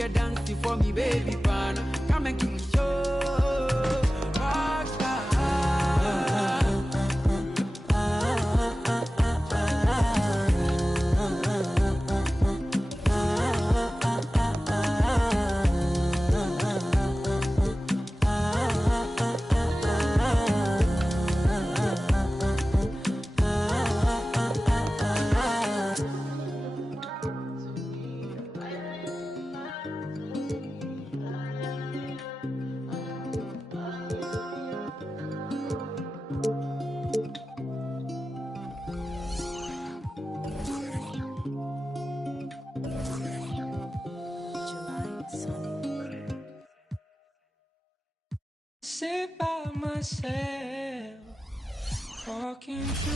you dancing for me, baby, pan. Come and give me show. Rockstar. Sit by myself, walking through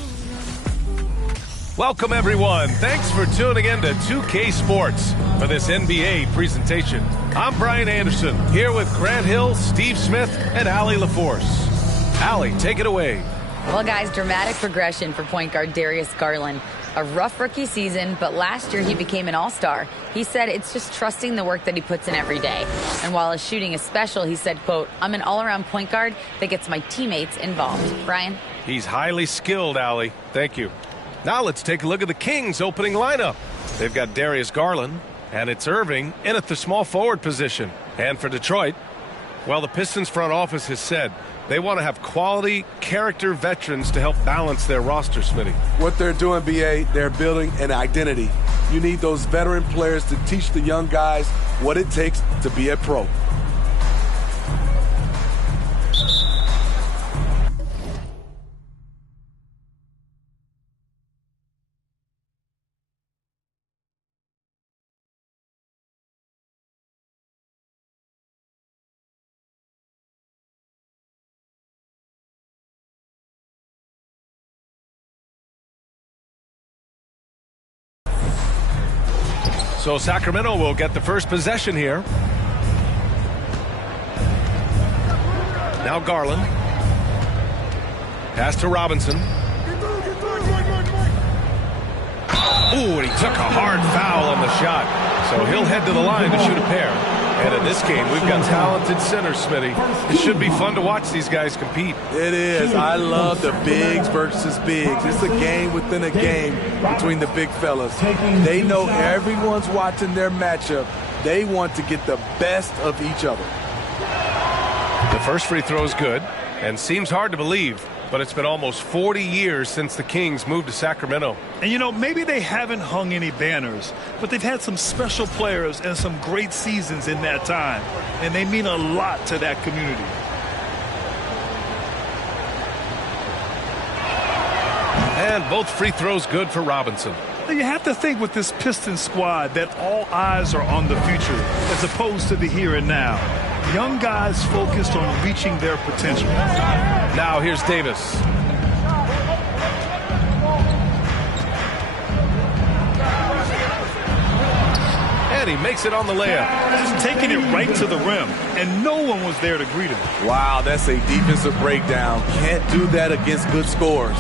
the... Welcome, everyone. Thanks for tuning in to 2K Sports for this NBA presentation. I'm Brian Anderson, here with Grant Hill, Steve Smith, and Allie LaForce. Allie, take it away. Well, guys, dramatic progression for point guard Darius Garland. A rough rookie season, but last year he became an all-star. He said it's just trusting the work that he puts in every day. And while his shooting is special, he said, quote, I'm an all-around point guard that gets my teammates involved. Brian? He's highly skilled, Allie. Thank you. Now let's take a look at the Kings' opening lineup. They've got Darius Garland, and it's Irving in at the small forward position. And for Detroit, well, the Pistons front office has said they want to have quality, character veterans to help balance their roster, Smitty. What they're doing, B.A., they're building an identity. You need those veteran players to teach the young guys what it takes to be a pro. So Sacramento will get the first possession here. Now Garland. Pass to Robinson. Ooh, and he took a hard foul on the shot. So he'll head to the line to shoot a pair. And in this game, we've got talented centers, Smitty. It should be fun to watch these guys compete. It is. I love the bigs versus bigs. It's a game within a game between the big fellas. They know everyone's watching their matchup. They want to get the best of each other. The first free throw is good and seems hard to believe, but it's been almost 40 years since the Kings moved to Sacramento. And, you know, maybe they haven't hung any banners, but they've had some special players and some great seasons in that time, and they mean a lot to that community. And both free throws good for Robinson. You have to think with this Pistons squad that all eyes are on the future as opposed to the here and now. Young guys focused on reaching their potential. Now here's Davis. And he makes it on the layup. Just taking it right to the rim, and no one was there to greet him. Wow, that's a defensive breakdown. Can't do that against good scores.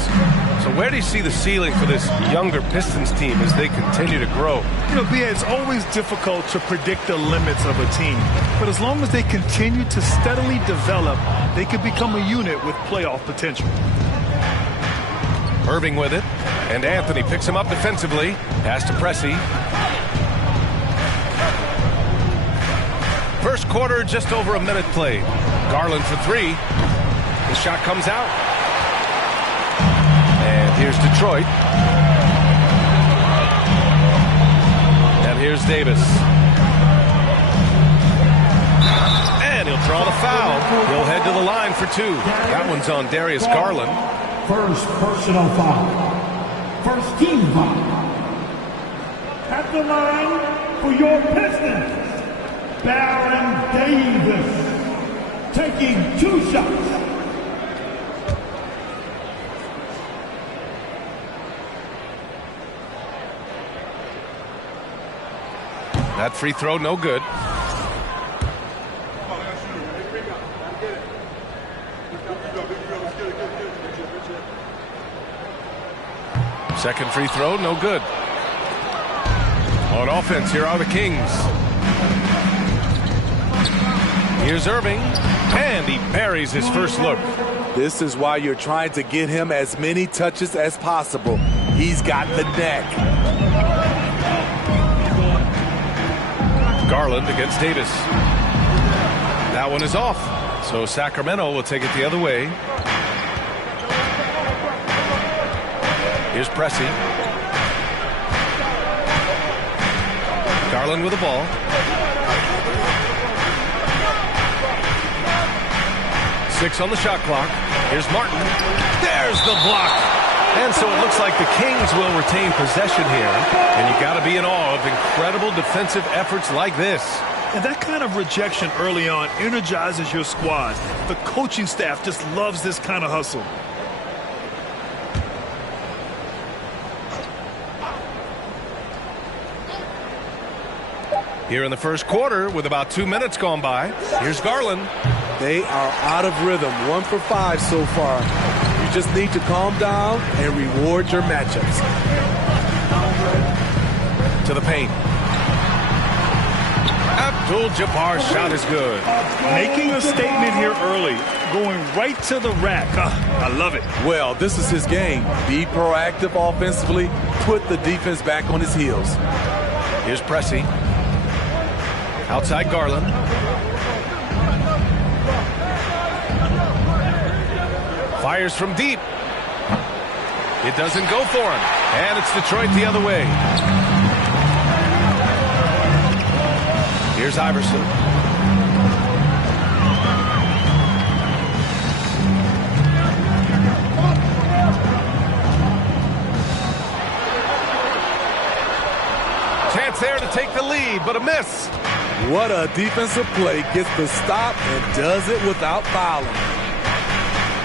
So where do you see the ceiling for this younger Pistons team as they continue to grow? You know, B.A., it's always difficult to predict the limits of a team. But as long as they continue to steadily develop, they could become a unit with playoff potential. Irving with it, and Anthony picks him up defensively. Pass to Pressey. First quarter, just over a minute played. Garland for three. The shot comes out. And here's Detroit. And here's Davis. And he'll draw the foul. He'll head to the line for two. That one's on Darius Garland. First personal foul. First team foul. At the line for your Pistons, Baron Davis, taking two shots. That free throw, no good. Second free throw, no good. On offense, here are the Kings. Here's Irving, and he buries his first look. This is why you're trying to get him as many touches as possible. He's got the neck. Garland against Davis. That one is off. So Sacramento will take it the other way. Here's Pressey. Garland with the ball. Six on the shot clock. Here's Martin. There's the block. And so it looks like the Kings will retain possession here. And you got to be in awe of incredible defensive efforts like this. And that kind of rejection early on energizes your squad. The coaching staff just loves this kind of hustle. Here in the first quarter with about 2 minutes gone by. Here's Garland. They are out of rhythm. 1 for 5 so far. You just need to calm down and reward your matchups. To the paint. Abdul-Jabbar's shot is good. Making a statement here early. Going right to the rack. I love it. Well, this is his game. Be proactive offensively. Put the defense back on his heels. Here's Pressey. Outside Garland. Fires from deep. It doesn't go for him. And it's Detroit the other way. Here's Iverson. Chance there to take the lead, but a miss. What a defensive play. Gets the stop and does it without fouling.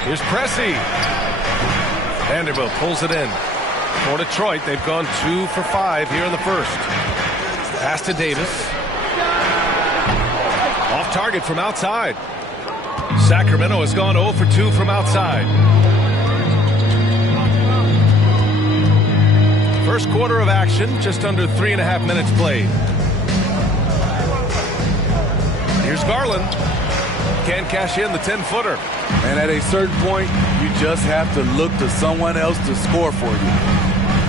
Here's Pressey. Vanderbilt pulls it in. For Detroit, they've gone 2 for 5 here in the first. Pass to Davis. Off target from outside. Sacramento has gone 0 for 2 from outside. First quarter of action, just under 3.5 minutes played. Here's Garland. Can't cash in the 10-footer. And at a certain point, you just have to look to someone else to score for you.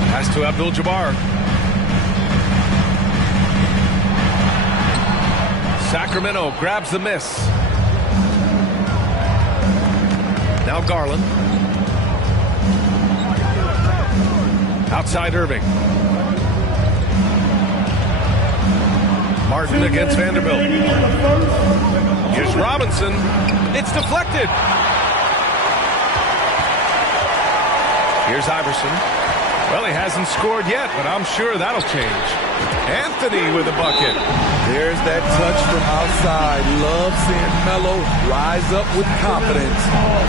Pass to Abdul-Jabbar. Sacramento grabs the miss. Now Garland. Outside Irving. Martin against Vanderbilt. Here's Robinson. It's deflected. Here's Iverson. Well, he hasn't scored yet, but I'm sure that'll change. Anthony with a bucket. There's that touch from outside. Love seeing Melo rise up with confidence.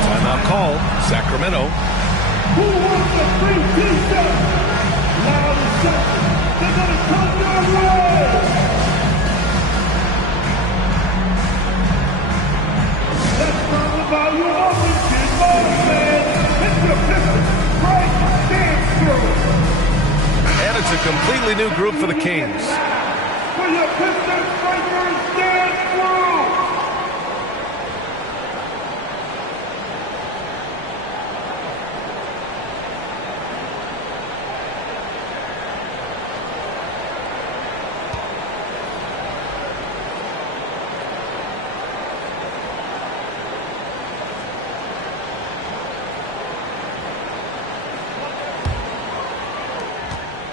Timeout call. Sacramento. Who wants the free T-shirt? Loud and shout. They're going to come their way. Let's turn the volume up and get more, man. It's the Pistons break dance through. And it's a completely new group for the Kings. For your Pistons breakers dance through.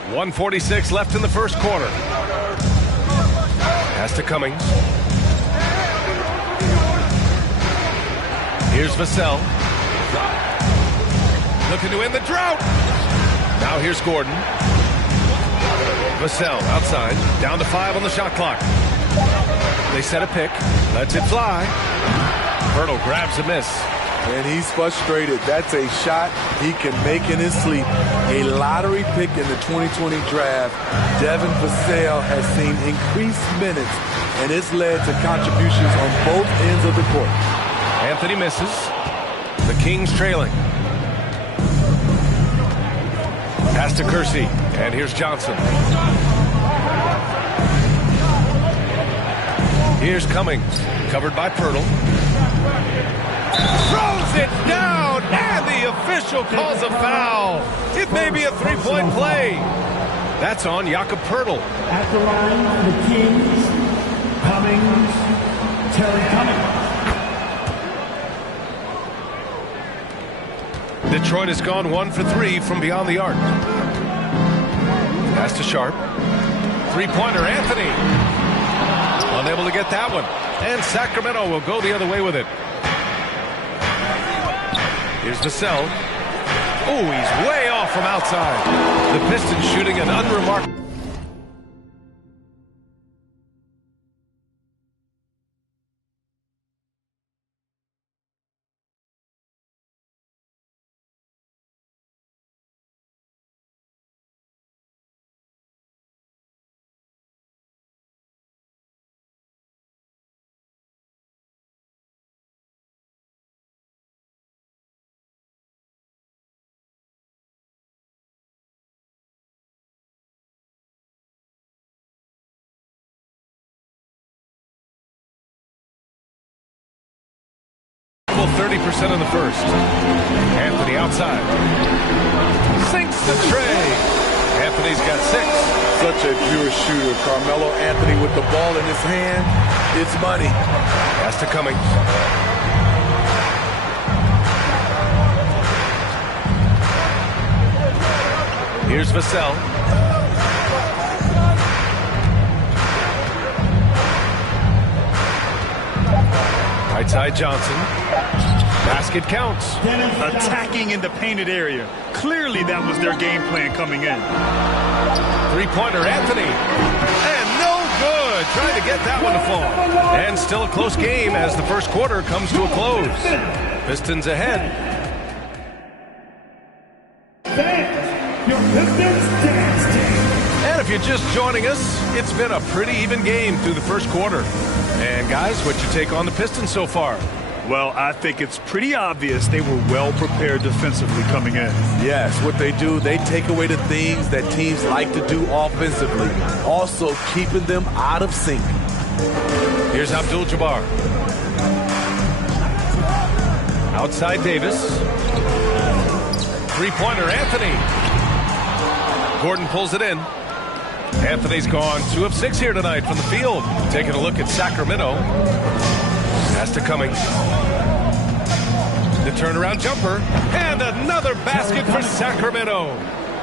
.146 left in the first quarter. Pass to Cummings. Here's Vassell. Looking to end the drought. Now here's Gordon. Vassell outside. Down to 5 on the shot clock. They set a pick. Lets it fly. Hurdle grabs a miss. And he's frustrated. That's a shot he can make in his sleep. A lottery pick in the 2020 draft. Devin Vassell has seen increased minutes, and it's led to contributions on both ends of the court. Anthony misses. The Kings trailing. Pass to Kersey. And here's Johnson. Here's Cummings. Covered by Pirtle. Throws it down, and the official calls a foul. It may be a three-point play. That's on Jakob Pirtle. At the line, the Kings, Cummings, Terry Cummings. Detroit has gone 1 for 3 from beyond the arc. Pass to Sharp. Three-pointer, Anthony. Unable to get that one. And Sacramento will go the other way with it. Here's Vassell. Oh, he's way off from outside. The Pistons shooting an unremarkable. Well, 30% in the first. Anthony outside. Sinks the tray. Anthony's got 6. Such a pure shooter. Carmelo Anthony with the ball in his hand. It's money. Pass to Cummings. Here's Vassell. Right side Johnson. Basket counts. Attacking in the painted area. Clearly that was their game plan coming in. Three-pointer, Anthony. And no good. Trying to get that one to fall. And still a close game as the first quarter comes to a close. Pistons ahead. Your Pistons dance team. And if you're just joining us, it's been a pretty even game through the first quarter. And guys, what's your take on the Pistons so far? Well, I think it's pretty obvious they were well prepared defensively coming in. Yes, what they do, they take away the things that teams like to do offensively, also keeping them out of sync. Here's Abdul-Jabbar. Outside Davis. Three-pointer, Anthony. Gordon pulls it in. Anthony's gone 2 of 6 here tonight from the field. Taking a look at Sacramento. Pass to Cummings. The turnaround jumper. And another basket for Sacramento.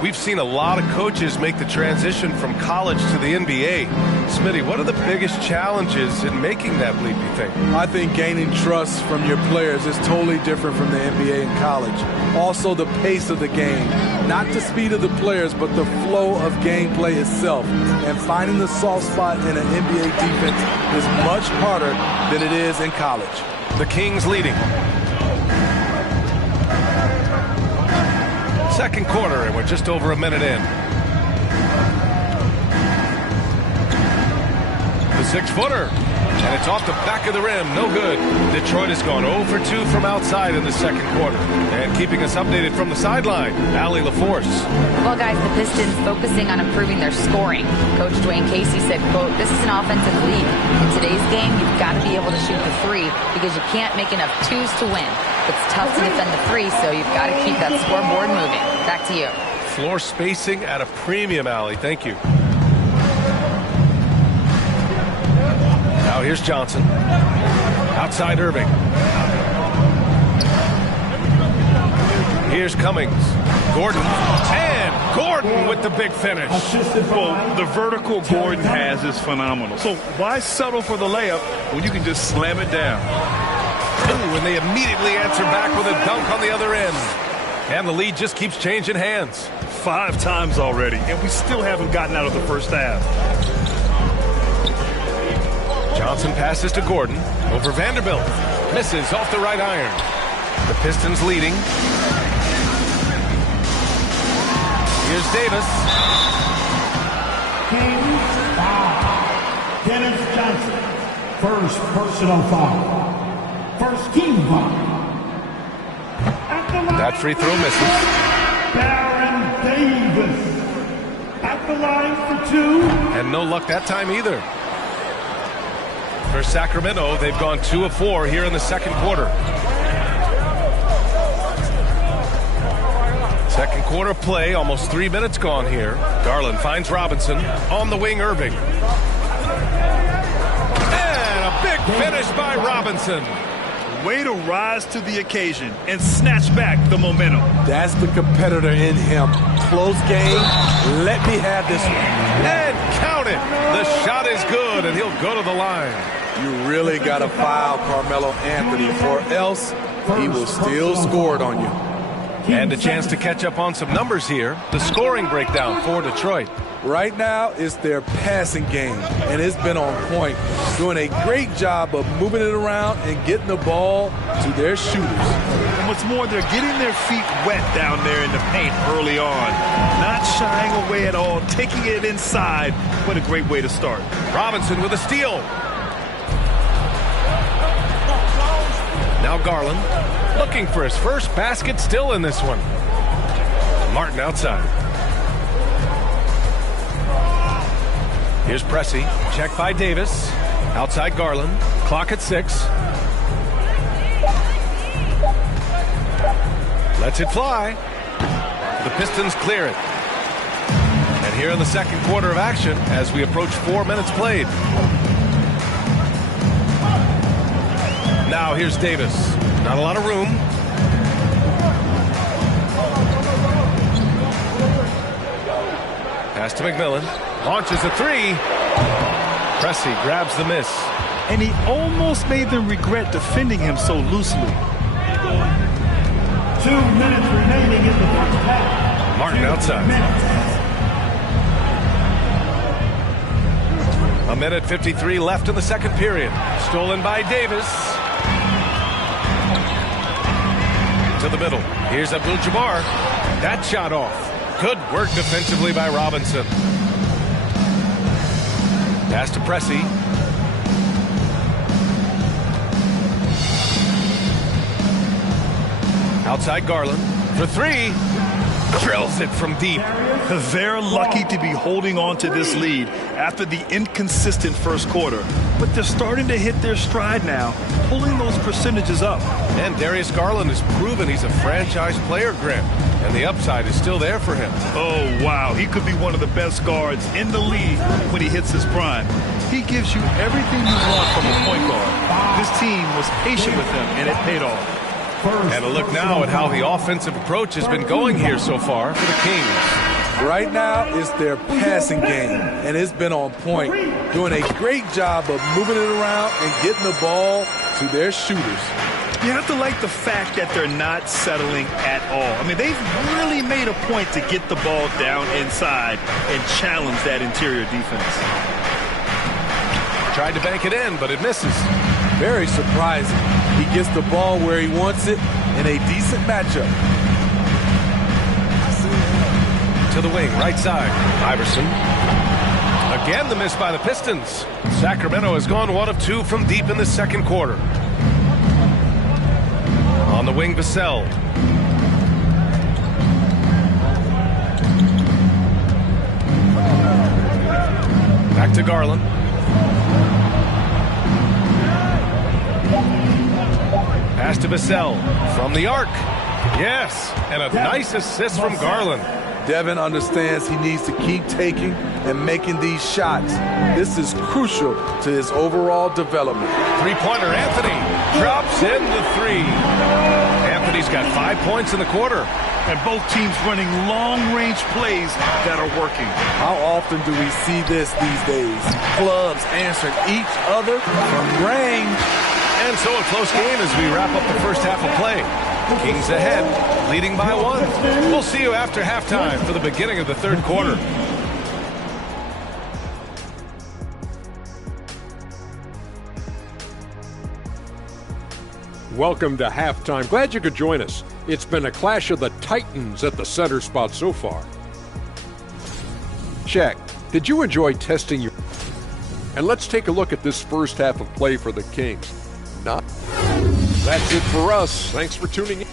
We've seen a lot of coaches make the transition from college to the NBA. Smitty, what are the biggest challenges in making that leap, you think? I think gaining trust from your players is totally different from the NBA and college. Also, the pace of the game. Not the speed of the players, but the flow of gameplay itself. And finding the soft spot in an NBA defense is much harder than it is in college. The Kings leading. Second quarter, and we're just over a minute in. The 6-footer, and it's off the back of the rim. No good. Detroit has gone 0 for 2 from outside in the second quarter. And keeping us updated from the sideline, Allie LaForce. Well, guys, the Pistons focusing on improving their scoring. Coach Dwayne Casey said, quote, "This is an offensive league. In today's game, you've got to be able to shoot the 3 because you can't make enough 2s to win. It's tough to defend the 3, so you've got to keep that scoreboard moving." Back to you. Floor spacing at a premium, Allie. Thank you. Now here's Johnson. Outside Irving. Here's Cummings. Gordon. And Gordon with the big finish. Well, the vertical Gordon has is phenomenal. So why settle for the layup when you can just slam it down? Ooh, and they immediately answer back with a dunk on the other end. And the lead just keeps changing hands. 5 times already, and we still haven't gotten out of the first half. Johnson passes to Gordon over Vanderbilt. Misses off the right iron. The Pistons leading. Here's Davis. Kings foul. Dennis Johnson. First personal foul. First team foul. That free throw misses. Baron Davis. At the line for 2. And no luck that time either. For Sacramento, they've gone 2 of 4 here in the second quarter. Second quarter play, almost 3 minutes gone here. Garland finds Robinson. On the wing, Irving. And a big finish by Robinson. Way to rise to the occasion and snatch back the momentum. That's the competitor in him. Close game. Let me have this one. And count it. The shot is good, and he'll go to the line. You really got to foul Carmelo Anthony, or else he will still score it on you. And a chance to catch up on some numbers here. The scoring breakdown for Detroit. Right now, it's their passing game, and it's been on point. Doing a great job of moving it around and getting the ball to their shooters. And what's more, they're getting their feet wet down there in the paint early on. Not shying away at all, taking it inside. What a great way to start. Robinson with a steal. Now Garland looking for his first basket, still in this one. Martin outside. Here's Pressey, check by Davis. Outside Garland, clock at 6. Lets it fly. The Pistons clear it. And here in the second quarter of action, as we approach 4 minutes played. Now here's Davis. Not a lot of room. Pass to McMillan. Launches a 3. Pressey grabs the miss. And he almost made them regret defending him so loosely. 2 minutes remaining in the first half. Martin outside. A minute 53 left in the second period. Stolen by Davis. To the middle. Here's Abdul-Jabbar. That shot off. Good work defensively by Robinson. Pass to Pressey. Outside Garland for 3. Drills it from deep. They're lucky to be holding on to this lead after the inconsistent first quarter. But they're starting to hit their stride now, pulling those percentages up. And Darius Garland has proven he's a franchise player, Grant. And the upside is still there for him. Oh, wow. He could be one of the best guards in the league when he hits his prime. He gives you everything you want from a point guard. This team was patient with him, and it paid off. And a look now at how the offensive approach has been going here so far for the Kings. Right now, it's their passing game, and it's been on point. Doing a great job of moving it around and getting the ball to their shooters. You have to like the fact that they're not settling at all. I mean, they've really made a point to get the ball down inside and challenge that interior defense. Tried to bank it in, but it misses. Very surprising. He gets the ball where he wants it in a decent matchup. To the wing, right side. Iverson. Again, the miss by the Pistons. Sacramento has gone 1 of 2 from deep in the second quarter. On the wing, Vassell. Back to Garland. Pass to Vassell from the arc. Yes, and a nice assist from Garland. Devin understands he needs to keep taking and making these shots. This is crucial to his overall development. Three-pointer, Anthony drops in the 3. Anthony's got 5 points in the quarter. And both teams running long-range plays that are working. How often do we see this these days? Clubs answering each other from range. And so a close game as we wrap up the first half of play. Kings ahead, leading by 1. We'll see you after halftime for the beginning of the third quarter. Welcome to halftime. Glad you could join us. It's been a clash of the Titans at the center spot so far. Shaq, did you enjoy testing your... And let's take a look at this first half of play for the Kings. That's it for us. Thanks for tuning in.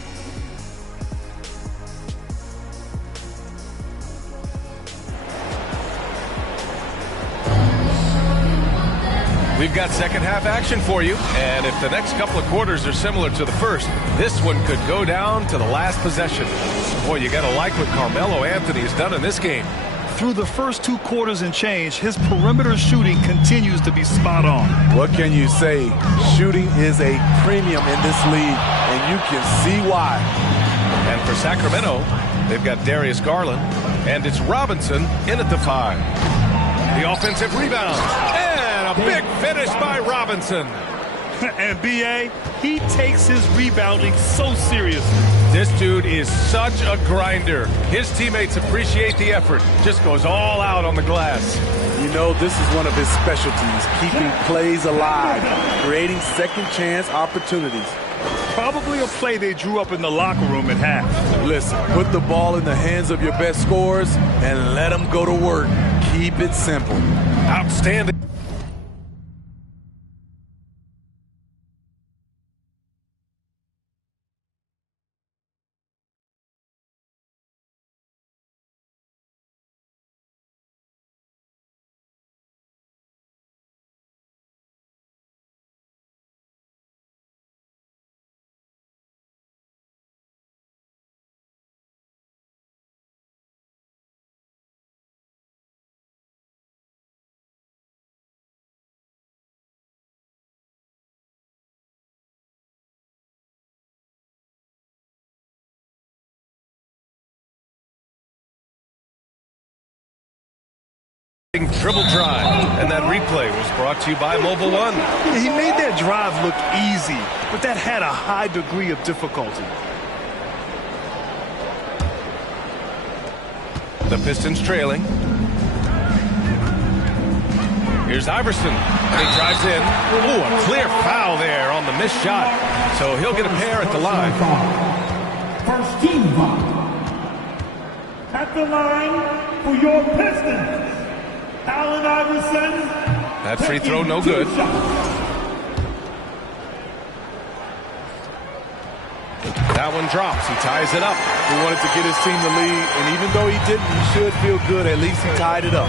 We've got second half action for you, and if the next couple of quarters are similar to the first, this one could go down to the last possession. Boy, you got to like what Carmelo Anthony has done in this game. Through the first 2 quarters and change, his perimeter shooting continues to be spot on. What can you say? Shooting is a premium in this league, and you can see why. And for Sacramento, they've got Darius Garland, and it's Robinson in at the 5. The offensive rebound, and a big finish by Robinson. And B.A., he takes his rebounding so seriously. This dude is such a grinder. His teammates appreciate the effort. Just goes all out on the glass. You know, this is one of his specialties, keeping plays alive, creating second chance opportunities. Probably a play they drew up in the locker room at half. Listen, put the ball in the hands of your best scorers and let them go to work. Keep it simple. Outstanding. Dribble drive, and that replay was brought to you by Mobile One. He made that drive look easy, but that had a high degree of difficulty. The Pistons trailing. Here's Iverson, and he drives in. Ooh, a clear foul there on the missed shot. So he'll get a pair at the line. First team foul. At the line for your Pistons, Allen Iverson. That free throw no good. That one drops. He ties it up. He wanted to get his team the lead, and even though he didn't, he should feel good. At least he tied it up.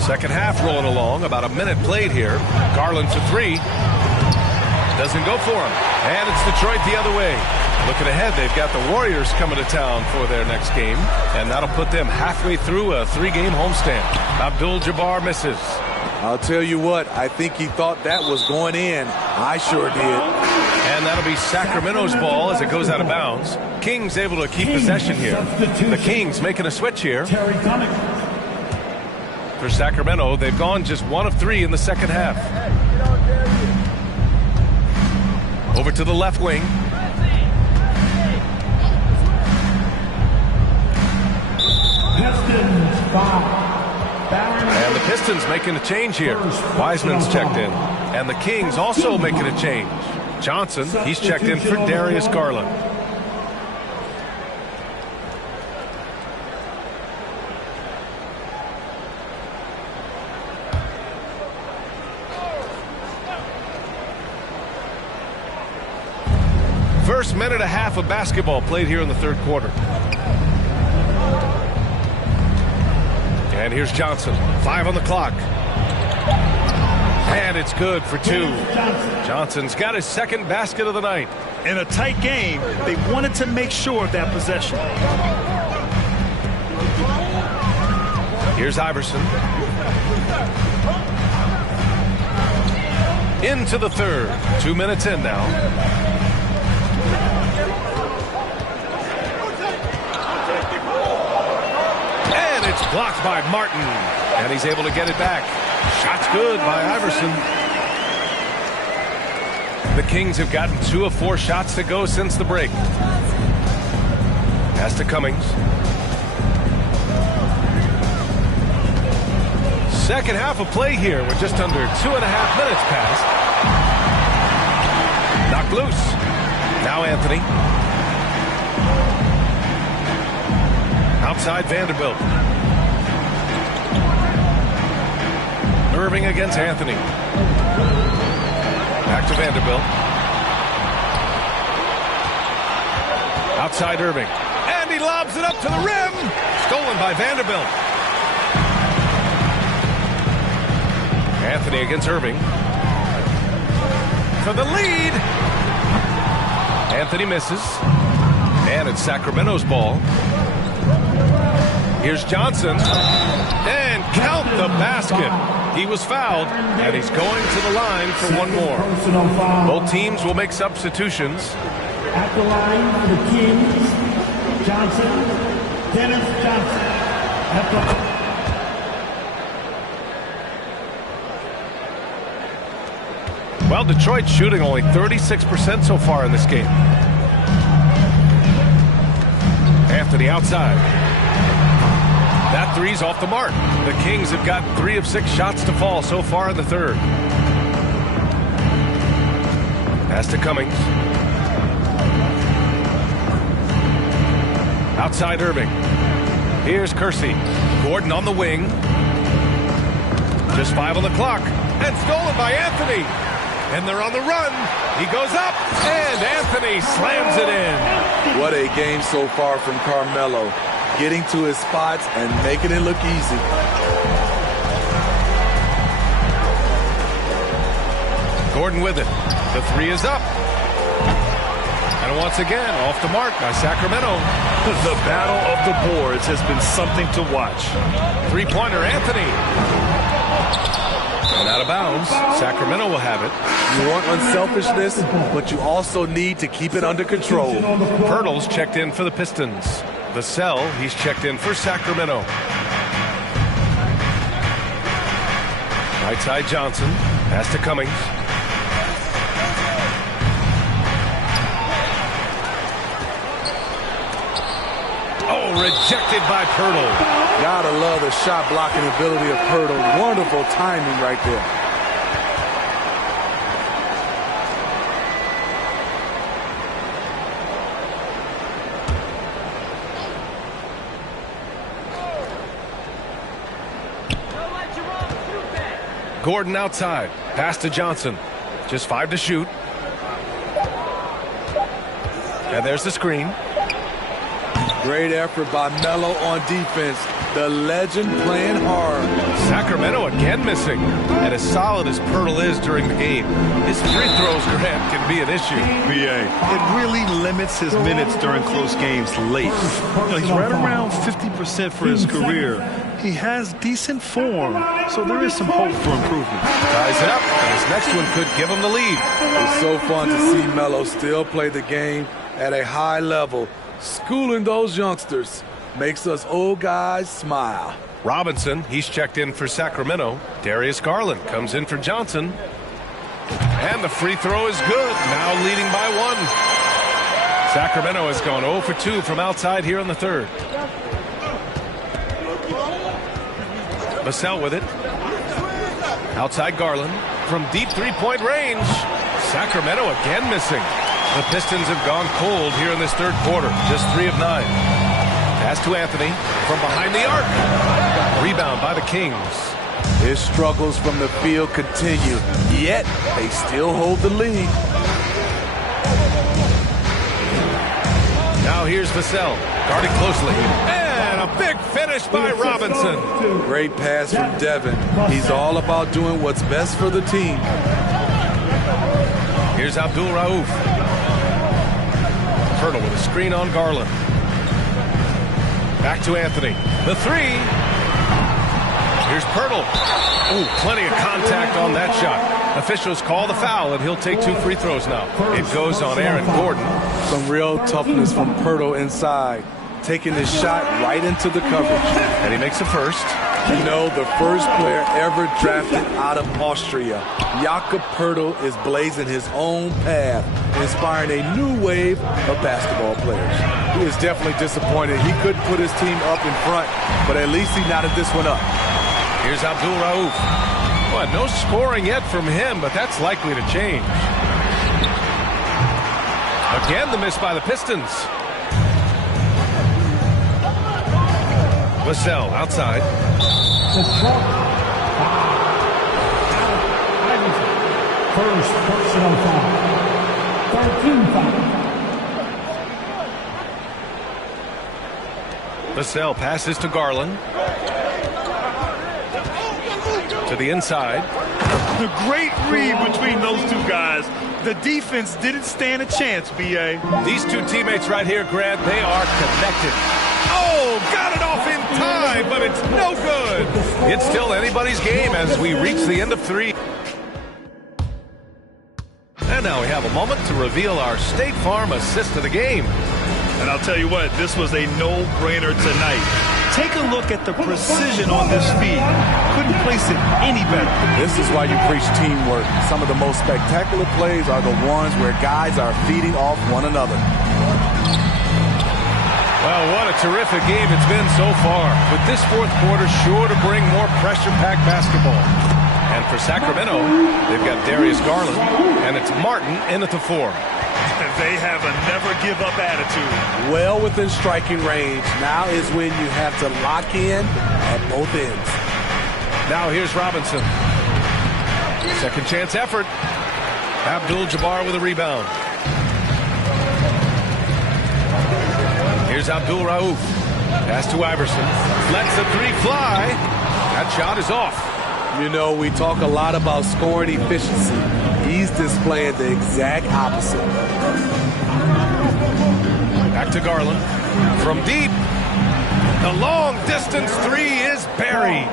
Second half rolling along. About a minute played here. Garland for 3. Doesn't go for him. And it's Detroit the other way. Looking ahead, they've got the Warriors coming to town for their next game, and that'll put them halfway through a 3-game homestand. Abdul-Jabbar misses. I'll tell you what, I think he thought that was going in. I sure did. And that'll be Sacramento's ball as it goes out of bounds. Kings able to keep possession here. The Kings making a switch here. For Sacramento, they've gone just 1 of 3 in the second half. Over to the left wing. And the Pistons making a change here. Wiseman's checked in. And the Kings also making a change. Johnson, he's checked in for Darius Garland. First minute and a half of basketball played here in the third quarter. And here's Johnson. 5 on the clock. And it's good for 2. Johnson's got his second basket of the night. In a tight game, they wanted to make sure of that possession. Here's Iverson. Into the third. 2 minutes in now. It's blocked by Martin, and he's able to get it back. Shot's good by Iverson. The Kings have gotten 2 of 4 shots to go since the break. Pass to Cummings. Second half of play here with just under 2.5 minutes passed. Knocked loose. Now Anthony. Outside Vanderbilt. Irving against Anthony. Back to Vanderbilt. Outside Irving. And he lobs it up to the rim. Stolen by Vanderbilt. Anthony against Irving. For the lead. Anthony misses. And it's Sacramento's ball. Here's Johnson. And count the basket. He was fouled, and he's going to the line for one more. Both teams will make substitutions. At the line for the Kings, Johnson, Dennis Johnson. Well, Detroit's shooting only 36% so far in this game. Anthony outside. That three's off the mark. The Kings have got 3 of 6 shots to fall so far in the third. Pass to Cummings. Outside Irving. Here's Kersey. Gordon on the wing. Just 5 on the clock. And stolen by Anthony. And they're on the run. He goes up. And Anthony slams it in. What a game so far from Carmelo. Getting to his spots and making it look easy. Gordon with it. The three is up. And once again, off the mark by Sacramento. The battle of the boards has been something to watch. Three-pointer, Anthony. And out of bounds. Sacramento will have it. You want unselfishness, but you also need to keep it under control. Pirtle's checked in for the Pistons. Vassell, he's checked in for Sacramento. Right side Johnson. Pass to Cummings. Oh, rejected by Pirtle. Gotta love the shot blocking ability of Pirtle. Wonderful timing right there. Gordon outside. Pass to Johnson. Just 5 to shoot. And there's the screen. Great effort by Melo on defense. The legend playing hard. Sacramento again missing. And as solid as Pirtle is during the game, his free throws, Grant, can be an issue. BA. It really limits his minutes during close games late. He's right around 50% for his career. He has decent form, so there is some hope for improvement. Ties it up, and his next one could give him the lead. It's so fun to see Melo still play the game at a high level. Schooling those youngsters makes us old guys smile. Robinson, he's checked in for Sacramento. Darius Garland comes in for Johnson. And the free throw is good, now leading by 1. Sacramento has gone 0 for 2 from outside here in the third. Vassell with it. Outside Garland from deep three-point range. Sacramento again missing. The Pistons have gone cold here in this third quarter. Just 3 of 9. Pass to Anthony from behind the arc. Rebound by the Kings. His struggles from the field continue, yet they still hold the lead. Now here's Vassell, guarded closely. And a big finish by Robinson. Great pass from Devin. He's all about doing what's best for the team. Here's Abdul Rauf. Pirtle with a screen on Garland. Back to Anthony. The three. Here's Pirtle. Ooh, plenty of contact on that shot. Officials call the foul, and he'll take 2 free throws now. It goes on Aaron Gordon. Some real toughness from Pirtle inside. Taking his shot right into the coverage. And he makes the first. You know, the first player ever drafted out of Austria. Jakob Pirtle is blazing his own path, inspiring a new wave of basketball players. He is definitely disappointed. He couldn't put his team up in front, but at least he knotted this one up. Here's Abdul Rauf. Well, no scoring yet from him, but that's likely to change. Again, the miss by the Pistons. Vassell outside. First personal foul. 13 foul. Vassell passes to Garland. to the inside. The great read between those two guys. The defense didn't stand a chance, B.A. These two teammates right here, Grant, they are connected. Oh, got it off in time, but it's no good. It's still anybody's game as we reach the end of 3. And now we have a moment to reveal our State Farm assist of the game. And I'll tell you what, this was a no-brainer tonight. Take a look at the precision on this feed. Couldn't place it any better. This is why you preach teamwork. Some of the most spectacular plays are the ones where guys are feeding off one another. Well, what a terrific game it's been so far. With this fourth quarter sure to bring more pressure-packed basketball. And for Sacramento, they've got Darius Garland, and it's Martin in at the 4. They have a never-give-up attitude. Well within striking range. Now is when you have to lock in at both ends. Now here's Robinson. Second chance effort. Abdul-Jabbar with a rebound. Here's Abdul-Rauf. Pass to Iverson. Lets the 3 fly. That shot is off. You know, we talk a lot about scoring efficiency. He's displaying the exact opposite. Back to Garland. From deep. The long-distance 3 is buried.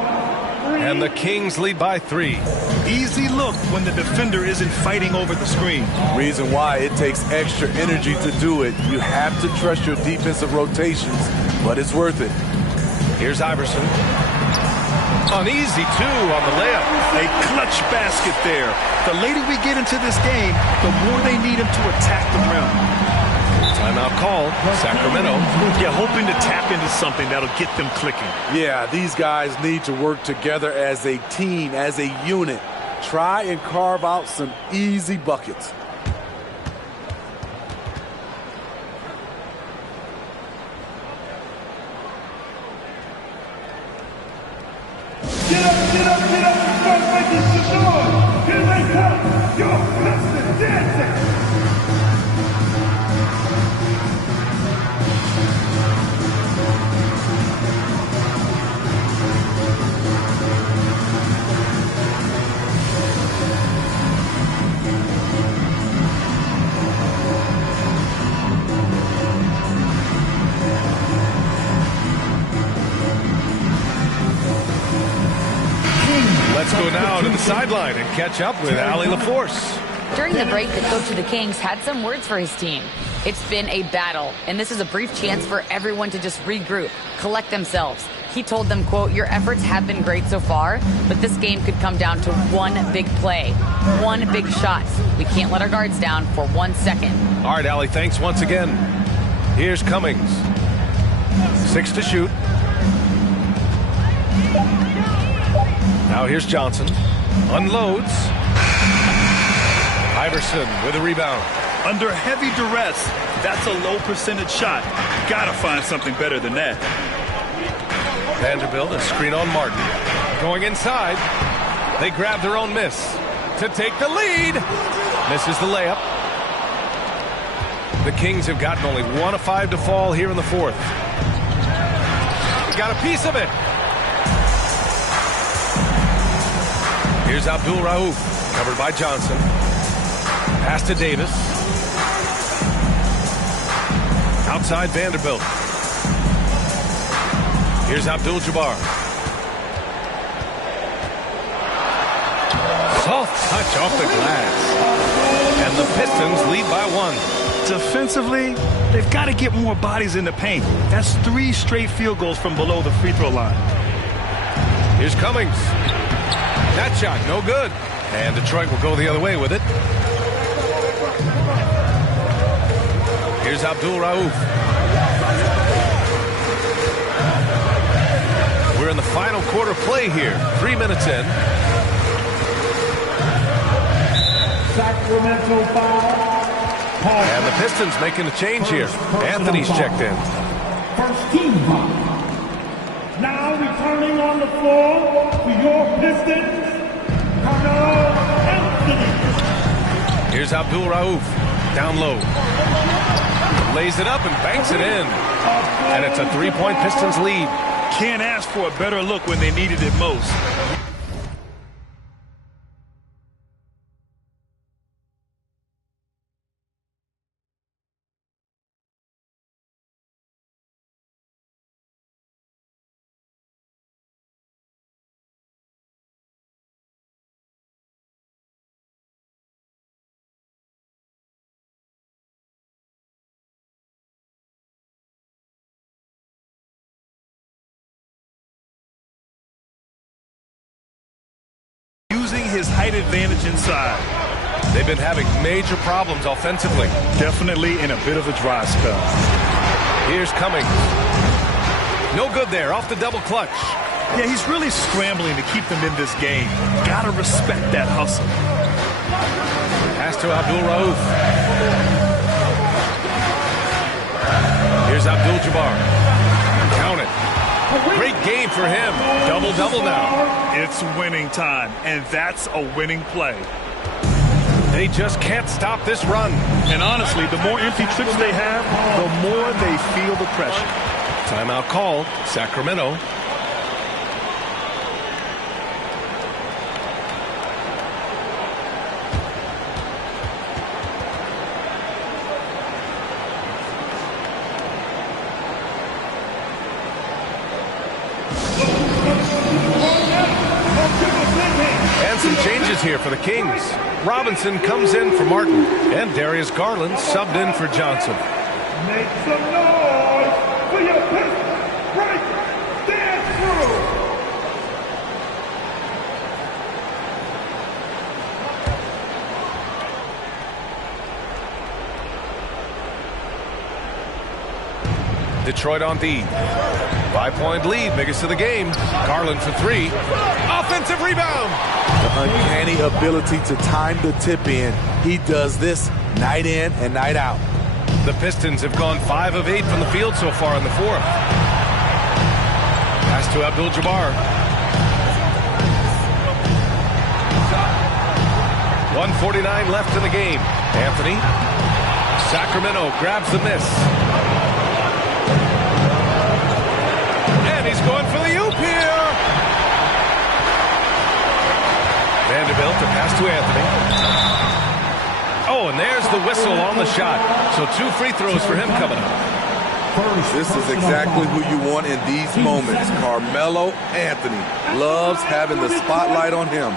And the Kings lead by 3. Easy look when the defender isn't fighting over the screen. Reason why it takes extra energy to do it. You have to trust your defensive rotations, but it's worth it. Here's Iverson. An easy 2 on the layup. A clutch basket there. The later we get into this game, the more they need him to attack the rim. Timeout called. Sacramento. Yeah, hoping to tap into something that'll get them clicking. Yeah, these guys need to work together as a team, as a unit. Try and carve out some easy buckets. Get up, get up, get up and start making some noise. Here they come, your Pistons dancing. Let's go now to the sideline and catch up with Allie LaForce. During the break, the coach of the Kings had some words for his team. It's been a battle, and this is a brief chance for everyone to just regroup, collect themselves. He told them, quote, "Your efforts have been great so far, but this game could come down to one big play, one big shot. We can't let our guards down for 1 second." All right, Allie, thanks once again. Here's Cummings. 6 to shoot. Now here's Johnson. Unloads. Iverson with a rebound. Under heavy duress, that's a low percentage shot. Gotta find something better than that. Vanderbilt, a screen on Martin. Going inside. They grab their own miss to take the lead. Misses the layup. The Kings have gotten only 1 of 5 to fall here in the 4th. Got a piece of it. Here's Abdul-Rauf, covered by Johnson. Pass to Davis. Outside Vanderbilt. Here's Abdul-Jabbar. Soft touch off the glass. And the Pistons lead by 1. Defensively, they've got to get more bodies in the paint. That's 3 straight field goals from below the free throw line. Here's Cummings. That shot, no good. And Detroit will go the other way with it. Here's Abdul-Rauf. We're in the final quarter play here. 3 minutes in. Sacramento foul. And the Pistons making a change here. Anthony's checked in. First team foul. Now returning on the floor for your Pistons, Carmelo Anthony. Here's Abdul-Rauf. Down low. Lays it up and banks it in. And it's a 3-point Pistons lead. Can't ask for a better look when they needed it most. using his height advantage inside. They've been having major problems offensively. Definitely in a bit of a dry spell. Here's Cummings. No good there, off the double clutch. Yeah, he's really scrambling to keep them in this game. Gotta respect that hustle. Pass to Abdul Rauf. Here's Abdul-Jabbar. Count it. Great game for him. Double-double now. It's winning time, and that's a winning play. They just can't stop this run. And honestly, the more empty trips they have, the more they feel the pressure. Timeout called. Sacramento. And some changes here for the Kings. Robinson comes in for Martin, and Darius Garland subbed in for Johnson. Make some noise for your Pistons break dance through. Detroit on D. 5-point lead, biggest of the game. Garland for three. Offensive rebound. The uncanny ability to time the tip in. He does this night in and night out. The Pistons have gone 5 of 8 from the field so far in the fourth. Pass to Abdul-Jabbar. 1:49 left in the game. Anthony. Sacramento grabs the miss. And he's going for the oop here. Vanderbilt to pass to Anthony. Oh, and there's the whistle on the shot. So 2 free throws for him coming up. This is exactly who you want in these moments. Carmelo Anthony loves having the spotlight on him.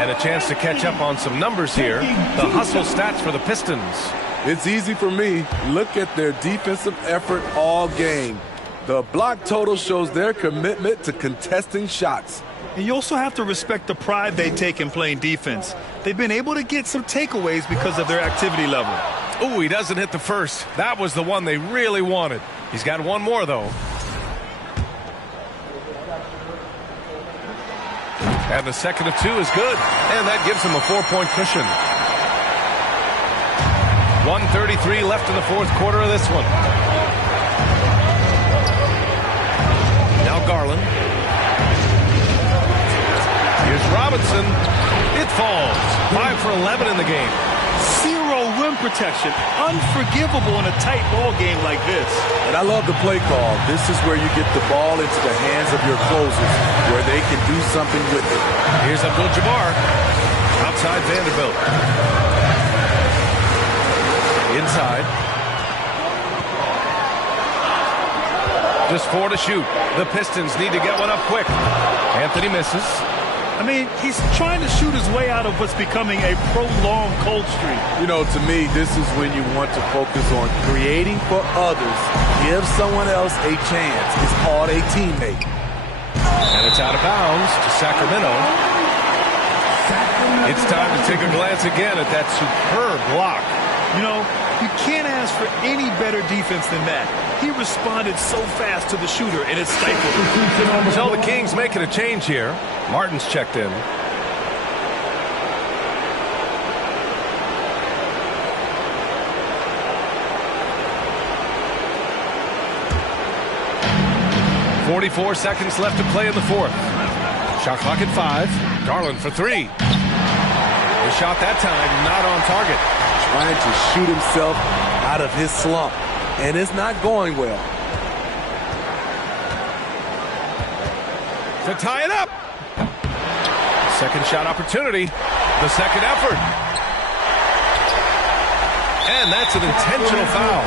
And a chance to catch up on some numbers here. The hustle stats for the Pistons. It's easy for me. Look at their defensive effort all game. The block total shows their commitment to contesting shots. And you also have to respect the pride they take in playing defense. They've been able to get some takeaways because of their activity level. Oh, he doesn't hit the first. That was the one they really wanted. He's got one more, though. And the second of 2 is good. And that gives him a 4-point cushion. 1:33 left in the fourth quarter of this one. Now Garland. Here's Robinson. It falls. 5 for 11 in the game. Zero rim protection. Unforgivable in a tight ball game like this. And I love the play call. This is where you get the ball into the hands of your closers, where they can do something with it. Here's Abdul-Jabbar. Outside Vanderbilt. Inside. Just 4 to shoot. The Pistons need to get one up quick. Anthony misses. I mean, he's trying to shoot his way out of what's becoming a prolonged cold streak. You know, to me, this is when you want to focus on creating for others. Give someone else a chance. It's called a teammate. And it's out of bounds to Sacramento. It's time to take a glance again at that superb block. You know, you can't ask for any better defense than that. He responded so fast to the shooter, and it stifled him. So the Kings making a change here. Martin's checked in. .44 seconds left to play in the fourth. Shot clock at 5. Garland for 3. The shot that time not on target. Trying to shoot himself out of his slump, and it's not going well. To tie it up. Second shot opportunity. The second effort. And that's an intentional foul.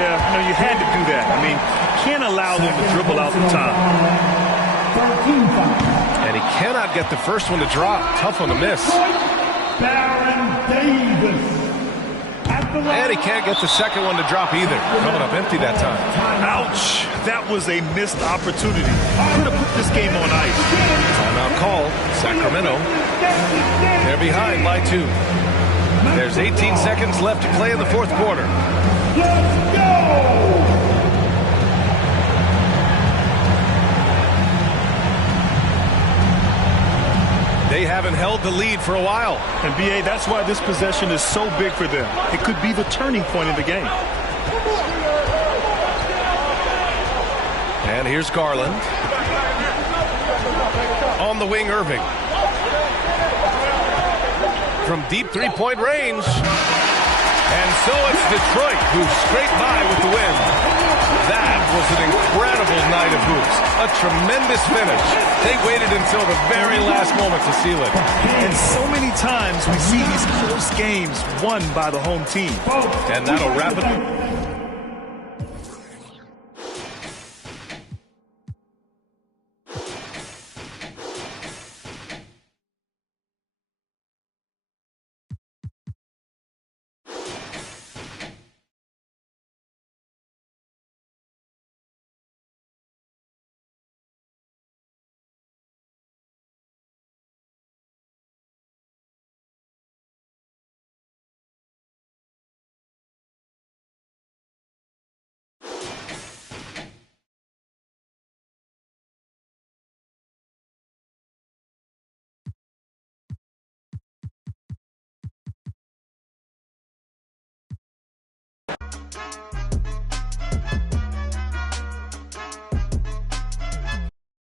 Yeah, you know, you had to do that. I mean, you can't allow them to dribble out the top. And he cannot get the first one to drop. Tough one to miss. Baron Davis at And he can't get the second one to drop either. Coming up empty that time. Ouch. That was a missed opportunity. Could have put this game on ice. Timeout called. Sacramento. They're behind by 2. There's 18 seconds left to play in the fourth quarter. Let's go! They haven't held the lead for a while. And B.A., that's why this possession is so big for them. It could be the turning point in the game. And here's Garland. On the wing, Irving. From deep three-point range. And so it's Detroit who scraped by with the win. That was an incredible night of hoops. A tremendous finish. They waited until the very last moment to seal it. And so many times we see these close games won by the home team. And that'll wrap it.